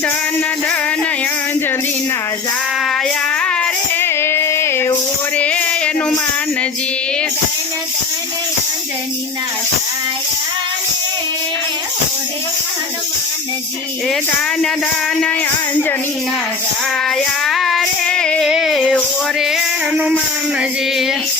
ધન ધન અંજલિ ના જાયા રે ઓરે હનુમાનજી ધન ધન અંજલિ ના જાયા રે હનુમાનજી એ ધન રે હનુમાનજી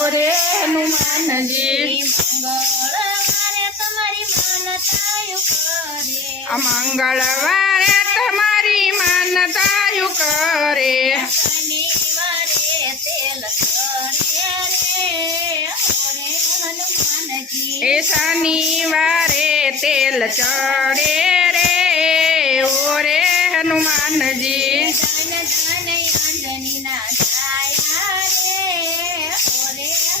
રે ઓરે હનુમાનજી મંગળવારે તમારી માનતાયું કરે આ મંગળવારે તમારી માનતાયુ કરે શનિવારે તેલ કરે રે ઓરે હનુમાનજી એ શનિવારે તેલ ચડે રે ઓરે હનુમાનજી ધન ધન અંજનીના છાયા રે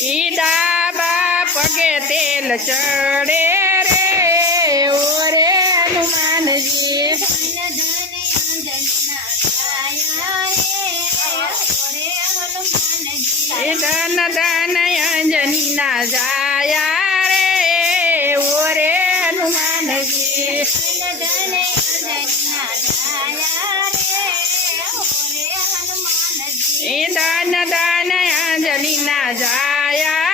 હનુમાનજી ઈ ડાબા પગે તેલ ચડે રે ઓરે હનુમાનજી ધન ધન અંજનીના છાયા રે ઓરે હનુમાનજી એ ધન ધન અંજનીના જાયા રે ઓરે હનુમાનજી ધન ધન અંજનીના છાયા રે ઓરે હનુમાનજી એ ધન ધન અંજલિના જાયા રે